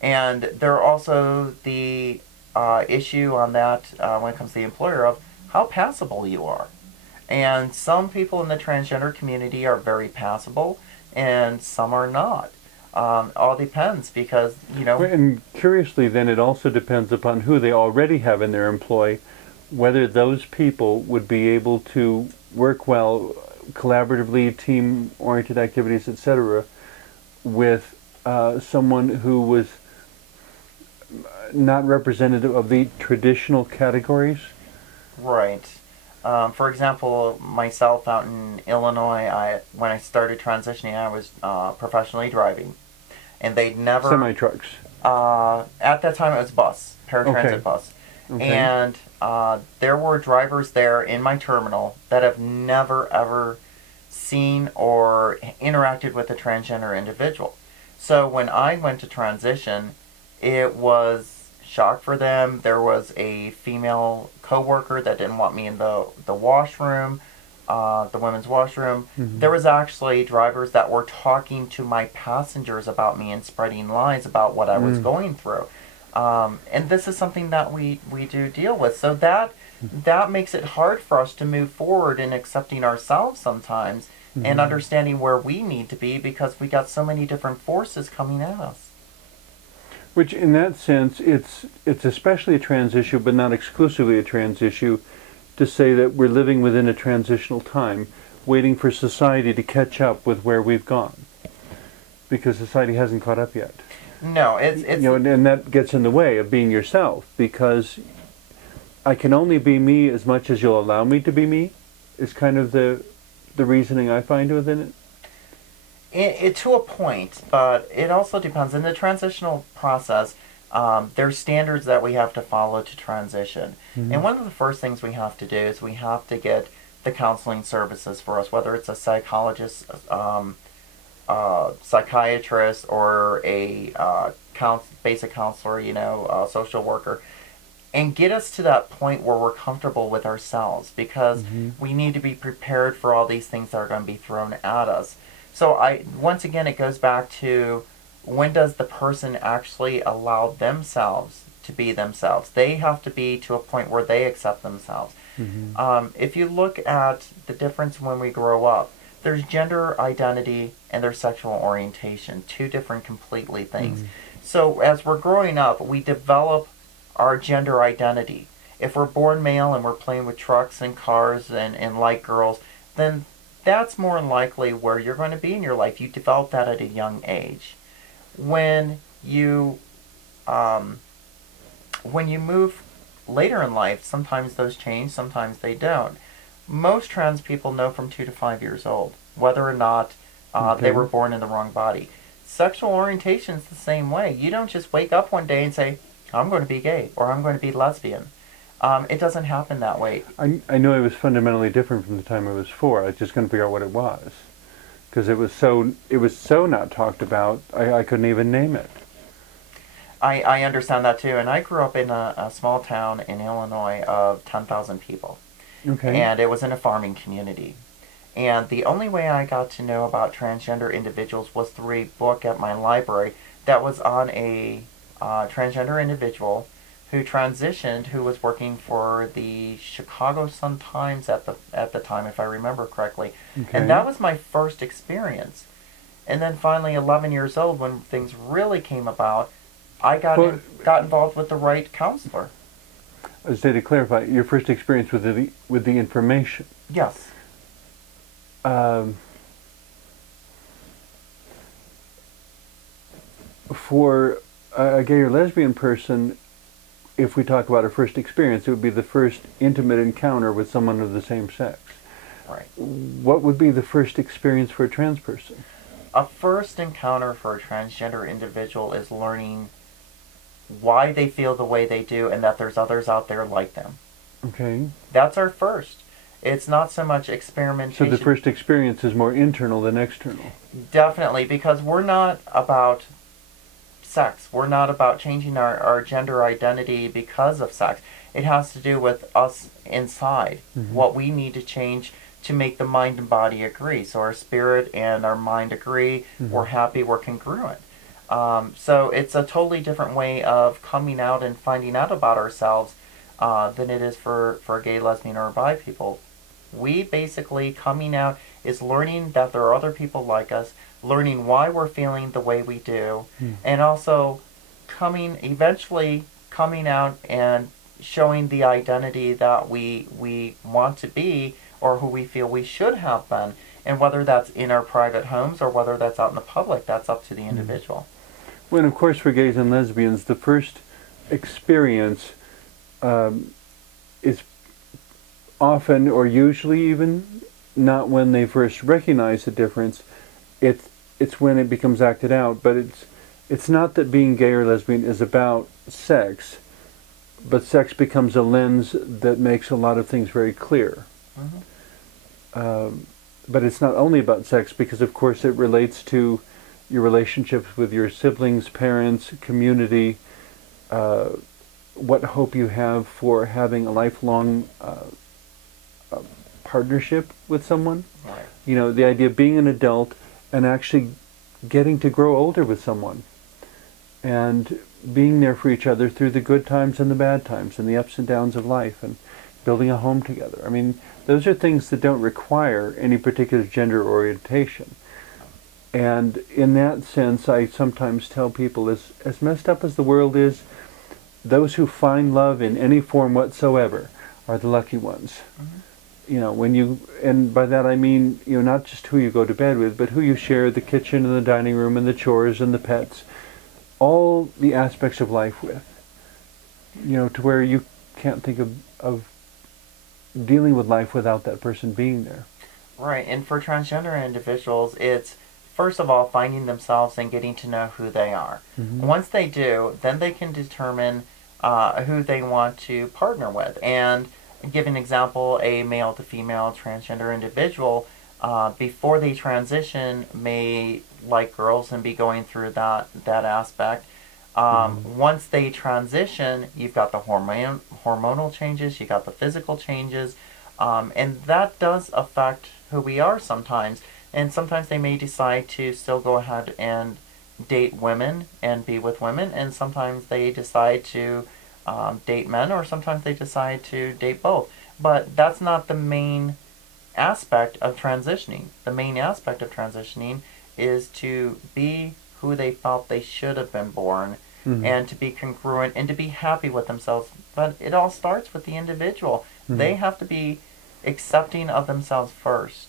And there are also the issue on that when it comes to the employer of how passable you are. And some people in the transgender community are very passable, and some are not. All depends because, And curiously, then it also depends upon who they already have in their employ, whether those people would be able to work well, collaboratively, team-oriented activities, etc., with someone who was not representative of the traditional categories. Right. For example, myself out in Illinois, when I started transitioning, I was professionally driving, and they'd never Semi-trucks. At that time, it was bus, paratransit Okay. bus, Okay. and there were drivers there in my terminal that have never ever seen or interacted with a transgender individual. So when I went to transition, it was shock for them. There was a female coworker that didn't want me in the washroom, the women's washroom. Mm-hmm. There was actually drivers that were talking to my passengers about me and spreading lies about what I was going through. And this is something that we do deal with. So that makes it hard for us to move forward in accepting ourselves sometimes and understanding where we need to be because we got so many different forces coming at us. Which, in that sense, it's especially a trans issue, but not exclusively a trans issue, to say that we're living within a transitional time, waiting for society to catch up with where we've gone, because society hasn't caught up yet. No, it's and that gets in the way of being yourself, because I can only be me as much as you'll allow me to be me, is kind of the reasoning I find within it. It to a point, but it also depends. In the transitional process, there's standards that we have to follow to transition. And one of the first things we have to do is we have to get the counseling services for us, whether it's a psychologist, psychiatrist, or a basic counselor, social worker, and get us to that point where we're comfortable with ourselves, because we need to be prepared for all these things that are going to be thrown at us. So once again, it goes back to, when does the person actually allow themselves to be themselves? They have to be to a point where they accept themselves. If you look at the difference when we grow up, there's gender identity and there's sexual orientation, two different completely things. So as we're growing up, we develop our gender identity. If we're born male and we're playing with trucks and cars and like girls, then that's more likely where you're going to be in your life. You develop that at a young age. When you move later in life, sometimes those change, sometimes they don't. Most trans people know from 2 to 5 years old whether or not they were born in the wrong body. Sexual orientation is the same way. You don't just wake up one day and say, I'm going to be gay or I'm going to be lesbian. It doesn't happen that way. I know it was fundamentally different from the time I was 4. I was just going to figure out what it was, because it was so not talked about. I couldn't even name it. I understand that too, and I grew up in a small town in Illinois of 10,000 people. Okay. And it was in a farming community. And the only way I got to know about transgender individuals was through a book at my library that was on a transgender individual who transitioned, who was working for the Chicago Sun-Times at the time, if I remember correctly. Okay. And that was my first experience. And then finally, 11 years old, when things really came about, I got involved with the right counselor. I was saying, to clarify, your first experience with the information. Yes. For a gay or lesbian person, if we talk about a first experience, it would be the first intimate encounter with someone of the same sex. Right. What would be the first experience for a trans person? A first encounter for a transgender individual is learning why they feel the way they do and that there's others out there like them. Okay. That's our first. It's not so much experimentation. So the first experience is more internal than external. Definitely, because we're not about sex. We're not about changing our gender identity because of sex. It has to do with us inside, what we need to change to make the mind and body agree. So our spirit and our mind agree, we're happy, we're congruent. So it's a totally different way of coming out and finding out about ourselves than it is for gay, lesbian, or bi people. We basically coming out is learning that there are other people like us, learning why we're feeling the way we do, and also eventually coming out and showing the identity that we want to be or who we feel we should have been. And whether that's in our private homes or whether that's out in the public, that's up to the individual. Well, of course, for gays and lesbians, the first experience is often, or usually even, not when they first recognize the difference. It's when it becomes acted out. But it's not that being gay or lesbian is about sex, but sex becomes a lens that makes a lot of things very clear. But it's not only about sex, because of course it relates to your relationships with your siblings, parents, community, what hope you have for having a lifelong partnership with someone. Right. You know, the idea of being an adult and actually getting to grow older with someone and being there for each other through the good times and the bad times and the ups and downs of life and building a home together. I mean, those are things that don't require any particular gender orientation. And in that sense, I sometimes tell people, as messed up as the world is, those who find love in any form whatsoever are the lucky ones. You know, and by that I mean, you know, not just who you go to bed with, but who you share the kitchen and the dining room and the chores and the pets, all the aspects of life with. You know, to where you can't think of dealing with life without that person being there. Right, and for transgender individuals, it's first of all finding themselves and getting to know who they are. Once they do, then they can determine who they want to partner with. And give an example, a male to female transgender individual, before they transition, may like girls and be going through that aspect. Once they transition, you've got the hormonal changes, you got the physical changes, and that does affect who we are sometimes. And sometimes they may decide to still go ahead and date women and be with women, and sometimes they decide to date men, or sometimes they decide to date both. But that's not the main aspect of transitioning. The main aspect of transitioning is to be who they felt they should have been born, and to be congruent and to be happy with themselves. But it all starts with the individual. They have to be accepting of themselves first.